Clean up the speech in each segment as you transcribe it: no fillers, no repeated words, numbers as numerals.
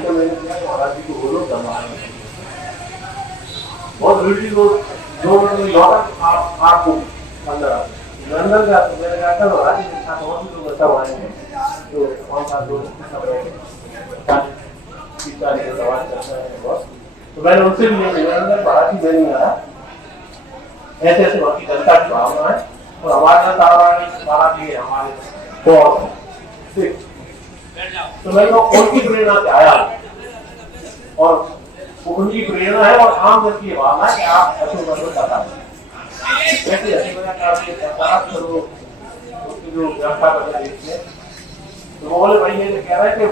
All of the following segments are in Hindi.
उनसे मैंने किया महाराज जी को बोलो जमा बहुत ब्यूटी को जो लौटा आपको अंदर आते अंदर का तो मैंने कहा था महाराज जी के साथ और भी लोग ऐसा हुए हैं जो 5-7 लोग पिता के सवाल करता है बहुत तो मैंने उनसे भी अंदर महाराज जी नहीं आया ऐसे ऐसे वहाँ की जनता की भावना है और हमारे यहाँ तारा जी हमारे बहुत तो मैं तो उनकी प्रेरणा से आया और उनकी प्रेरणा है और आम जन की भावना है कि आप ऐसे बता कैसे ऐसे करो उसकी जो व्यवस्था कर देखते हैं तो वो बोले भाई ये कह रहा है कि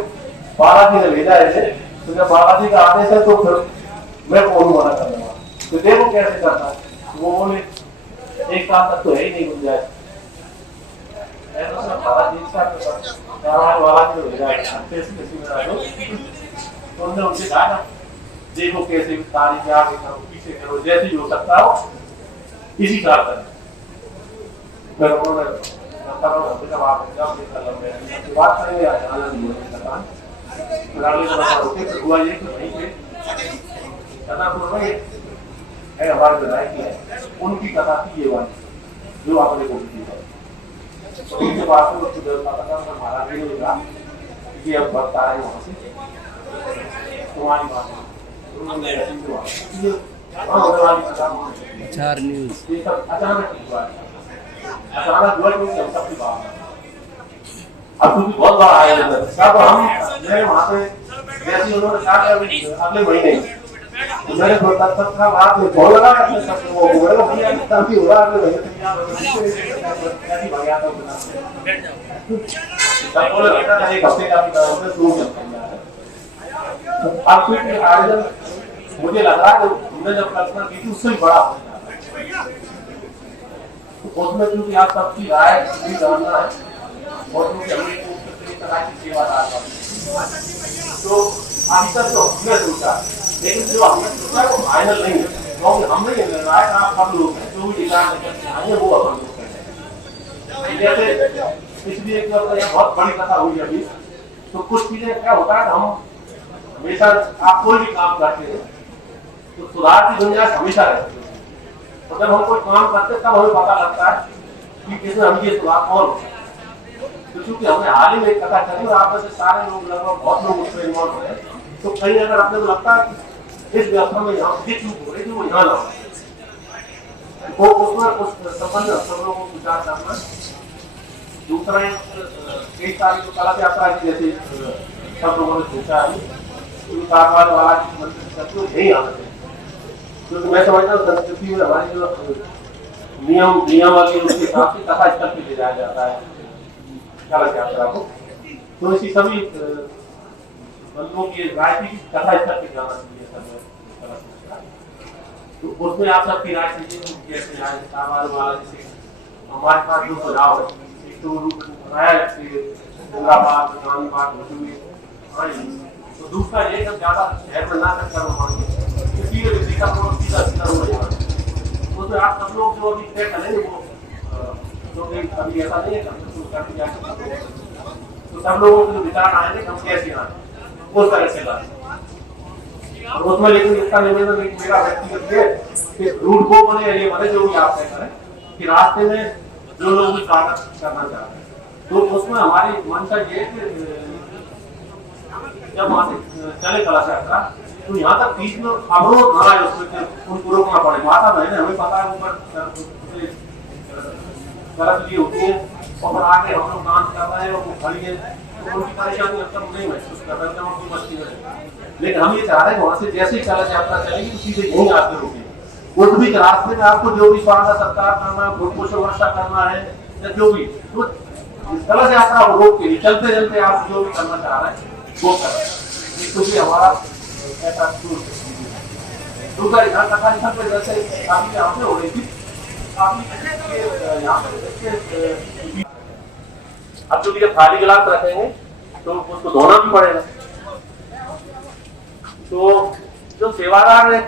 बालाजी ने भेजा है तो जब बालाजी का आदेश है तो फिर मैं कौन मना कर दूंगा तो देखो कैसे करता है वो बोले एक साल तक तो है ही नहीं गुंजाइश उन्होंने उनसे कहा ना देखो कैसे तारीख में आगे करो पीछे करो जैसे ही हो सकता हो इसी कार करें बात करेंगे हुआ ये कि वहीं पे है हमारे विधायक की है उनकी कथा थी ये वाली जो आपने बोली थी तो उनके बाद में उसको पता था महाराज जी ने कहा कि अब बढ़ता है वहां से तुम्हारी बात चार न्यूज ये सब अचानक हुआ अचानक हुआ कि हम सबकी बात अब क्योंकि बहुत बड़ा आयोजन है तो हम मेरे वहां पे जैसे उन्होंने कहा अगले महीने मैंने तब था बात में बहुत लगा अपने सब वो बोला भैया काफी हो रहा है कैसी भैया तो तब बोले बेटा एक हफ्ते का भी काम है शुरू करना है अब फिर आयोजन मुझे लग रहा है हमने जब कल्पना की थी उससे भी बड़ा हो जाता तो उसमें क्योंकि आप सबकी राय भी जानना है और क्योंकि हमें किस तरह की सेवादार तो अभी तक तो हमने सोचा लेकिन जो हमने सोचा वो फाइनल नहीं है क्योंकि हमने ये निर्णय का आप सब लोग हैं जो भी डिजाइन लेकर आएंगे वो अपन लोग करेंगे जैसे इसलिए बहुत बड़ी कथा हुई अभी तो कुछ चीजें क्या होता है हम हमेशा आप कोई भी काम करते हैं तो सुधार की गुंजाइश हमेशा रहती है तो जब हम कोई काम करते तब हमें पता लगता है कि किसमें हम ये सुधार और तो क्योंकि हमने हाल ही में एक कथा करी और आप में से सारे लोग लगभग बहुत लोग उसमें इन्वॉल्व हुए तो कहीं अगर आपने को लगता है इस व्यवस्था में यहाँ से चूक हो रही थी वो यहाँ ना हो तो उसमें उस संबंध में सब लोगों को विचार करना दूसरा कई सारी जो कला यात्रा की जैसे सब लोगों ने सोचा है कारवार वाला की मंत्री यही आना चाहिए क्योंकि मैं समझता हूँ संस्कृति में हमारी जो नियमावली उसके हिसाब से कथा स्तर पे ले जाया जाता है कला यात्रा को तो इसी सभी बंधुओं की राजनीतिक कथा स्तर पे जाना चाहिए तो उसमें आप सबकी राय कैसे आए कारवार वाला जैसे हमारे पास जो सुझाव है एक तो बनाया तो दूसरा ये जब ज्यादा शहर में ना चक्कर मांगे इसीलिए बिजली का सीधा सीधा हो जाएगा उसमें आप सब लोग जो अभी तय करेंगे वो जो अभी ऐसा नहीं है तो सब लोगों के जो विचार आएंगे हम कैसे आए उस तरह से लाए उसमें लेकिन इसका निवेदन मेरा व्यक्तिगत है कि रूट को बने ये बने जो भी आप तय करें कि रास्ते में जो लोग भी स्वागत करना चाहते हैं तो उसमें हमारी मंशा ये कि जब वहां से चले कला यात्रा तो यहाँ तक बीच में अवरोध ना आए उसमें उनको रोकना पड़े माता बहने हमें पता है ऊपर गलत ये होती है और आगे हम लोग डांस कर रहे हैं और वो खड़ी है तो उनकी परेशानी अब तक नहीं महसूस कर रहे हैं उनकी मस्ती में लेकिन हम ये चाह रहे हैं वहां से जैसे ही कला यात्रा चलेगी तो सीधे यहीं आके रुके उस बीच रास्ते में आपको जो भी स्वागत सत्कार करना है पुष्प वर्षा करना है या जो भी तो कला यात्रा को रोक के चलते चलते आप जो भी करना चाह रहे हैं वो करें क्योंकि हमारा ऐसा दूसरा यहाँ कथा लिखा पे जैसे काफी यहाँ पे हो रही थी यहाँ पे अब चूंकि जब थाली गिलास रखेंगे तो उसको धोना भी पड़ेगा तो जो सेवादार है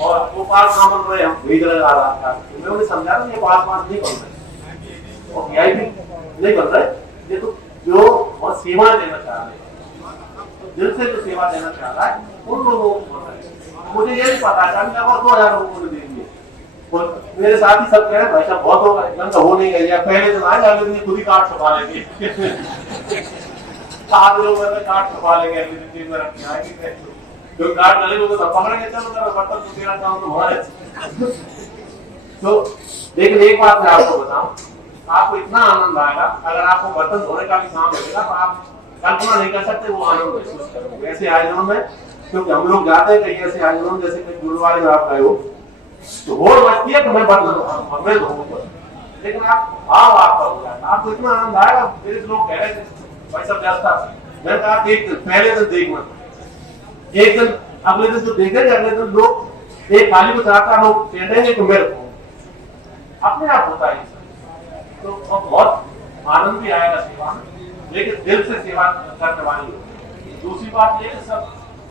और वो पास काम बन रहे हम वही गलत आ रहा था मैं उन्हें समझा रहा ये पास नहीं बन रहे और नहीं बन रहे ये तो जो और सेवाएं देना चाह रहे हैं तो दिल से जो सेवा देना चाह रहा है उन लोगों को मुझे ये नहीं पता था, 2000 लोगों को देंगे। और मेरे साथ ही सब कह रहे भाई साहब बहुत होगा, एकदम तो हो नहीं गया। पहले दिन आए, अगले दिन खुद ही कार्ड छपा लेंगे। 7 लोग कार्ड छपा लेंगे, अगले दिन में रख के आएंगे। जो कार्ड डाले लोग सब पकड़ेंगे, चलो मेरा बर्तन तो तेरा काम तो हमारे। तो लेकिन एक बात मैं आपको बताऊं, आपको इतना आनंद आएगा अगर आपको बर्तन धोने का भी काम मिलेगा तो आप कल्पना नहीं कर सकते वो आनंद महसूस करोगे ऐसे आयोजनों में। क्योंकि हम लोग जाते हैं कहीं ऐसे आयोजनों जैसे कि गुरुद्वारे में आप गए हो तो होड़ मचती है तो मैं बर्तन मैं धोऊंगा, लेकिन आप भाव आपका हो जाएगा, आपको इतना आनंद आएगा। मेरे लोग कह रहे थे भाई सब जाता, मैंने कहा एक दिन पहले दिन देख मत, एक दिन अगले दिन जो देखेंगे अगले दिन लोग एक थाली को 4 लोग चेंडेंगे तो मेरे अपने आप होता है। तो बहुत आनंद भी आएगा सेवा में, लेकिन दिल से सेवा करने वाली होगी। दूसरी बात ये सब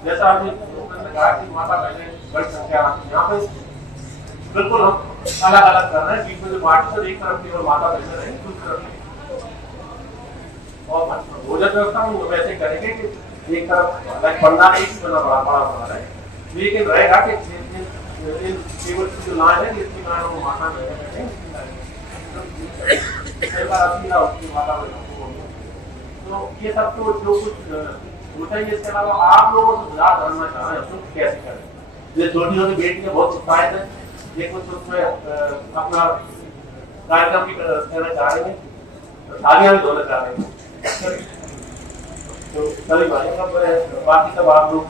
जैसा अभी कहा कि माता बहने बड़ी संख्या यहाँ पे बिल्कुल हम अलग अलग कर रहे हैं, बीच में जो पार्टीशन एक तरफ केवल माता बहने रहेंगे, दूसरी तरफ और भोजन व्यवस्था हम वैसे करेंगे कि एक तरफ पंडाल एक ही बना बड़ा है, लेकिन रहेगा कि केवल जो लाइन है इसकी लाइन वो माता बहने तो ये सब तो जो कुछ होता है। इसके अलावा आप लोगों को सुधार करना चाह रहे हैं तो कैसे करें। ये छोटी छोटी बेटियां बहुत उत्साहित है, ये कुछ उसमें अपना कार्यक्रम भी करना चाह रहे हैं, थालियां भी धोना चाह रहे हैं। तो सभी भाई सब बाकी सब आप लोग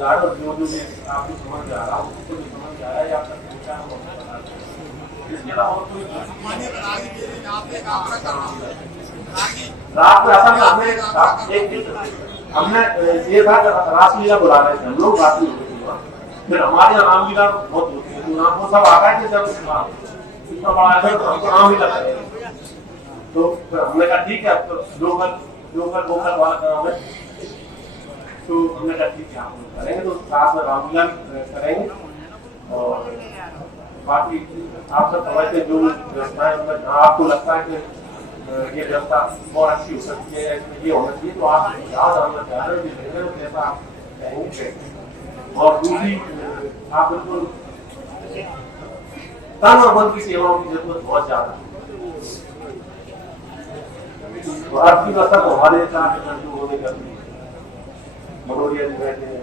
लाडो जो भी आपको समझ आ रहा है उसको भी समझ आ रहा है, आपका इसके अलावा कोई रात में असल में हमने ये था रासलीला बुला रहे थे हम लोग, रासलीला फिर हमारे यहाँ रामलीला बहुत होती है, तो वो सब आ गए थे जब इतना बड़ा है तो हमको रामलीला करेंगे। तो फिर हमने कहा ठीक है, अब तो लोकल वाला काम है, तो हमने कहा ठीक है हम करेंगे, तो साथ में रामलीला करेंगे। और बाकी आप सब समझते जो व्यवस्थाएं आपको लगता है कि ये व्यवस्था बहुत अच्छी हो सकती है, ये होना चाहिए, तो आप याद आना चाह रहे हो जैसा आप कहेंगे। और दूसरी आप बिल्कुल तन और मन की सेवाओं की जरूरत बहुत ज्यादा है। तो आपकी व्यवस्था तो हमारे साथ होने करती है, मनोरिया जी बैठे हैं,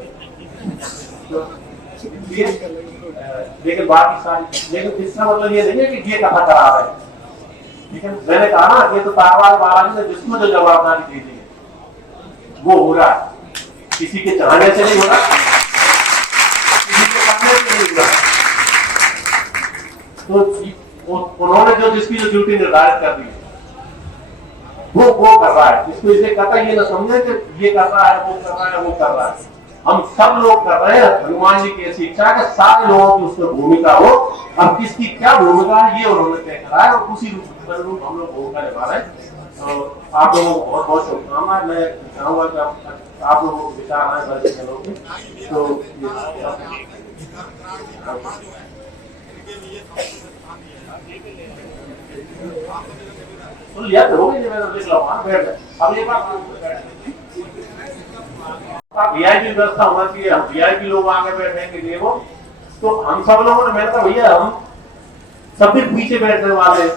लेकिन बाकी सारी, लेकिन इसका मतलब ये नहीं है कि ये कथा करा रहे हैं। लेकिन मैंने कहा ना ये तो तारवार महाराज ने जिसमें जो जवाबदारी दे दी है वो हो रहा है, किसी के चाहने से नहीं हो रहा, किसी के करने से नहीं हो रहा। तो उन्होंने जो जिसकी जो ड्यूटी निर्धारित कर दी है वो कर रहा है। इसको इसे कहता ये ना समझे कि ये कर रहा है वो कर रहा है वो कर रहा है, हम सब लोग कर रहे हैं। हनुमान जी की ऐसी इच्छा है कि सारे लोगों की उसमें भूमिका हो, अब किसकी क्या भूमिका है ये उन्होंने तय करा है और उसी रूप हम लोग भूमिका निभा रहे हैं। तो आप लोगों को बहुत बहुत शुभकामनाएं। मैं चाहूंगा कि आप लोगों को विचार आए बड़े लोगों के, तो लिया तो हो गई, मैं देख लो बैठ गए। अब ये बात वीआईपी व्यवस्था होना चाहिए, हम वीआईपी लोग आगे बैठेंगे देखो, तो हम सब लोगों ने मैंने कहा भैया हम सब भी पीछे बैठने वाले,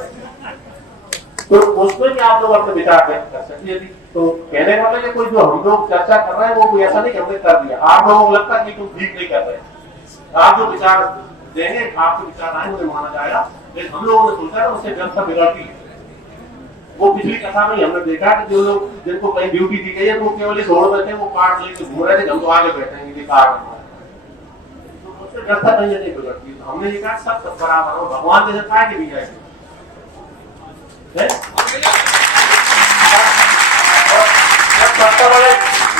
तो उसमें भी आप लोग अपने विचार व्यक्त कर सकते हैं। तो कहने वाले कि कोई जो हम लोग चर्चा कर रहे हैं वो कोई ऐसा नहीं हमने कर दिया, आप लोगों को लगता है कि तुम ठीक नहीं कर रहे, आप जो विचार देंगे आपके विचार आए मुझे माना जाएगा, लेकिन हम लोगों ने सोचा उससे व्यवस्था बिगड़ती है। वो पिछली कथा में हमने देखा कि जो लोग जिनको कहीं ड्यूटी दी गई है वो केवल इस रोड में थे, वो कार्ड लेके घूम रहे थे, हम तो आगे बैठेंगे ये कार्ड, तो उससे व्यवस्था कहीं नहीं बिगड़ती। तो हमने ये कहा सब बराबर हो, भगवान जैसे काय के भी जाएगी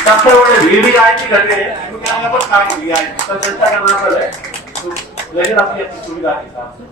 सबसे बड़े भीड़ भी आएगी घटे हैं, लेकिन अपनी अपनी सुविधा के हिसाब से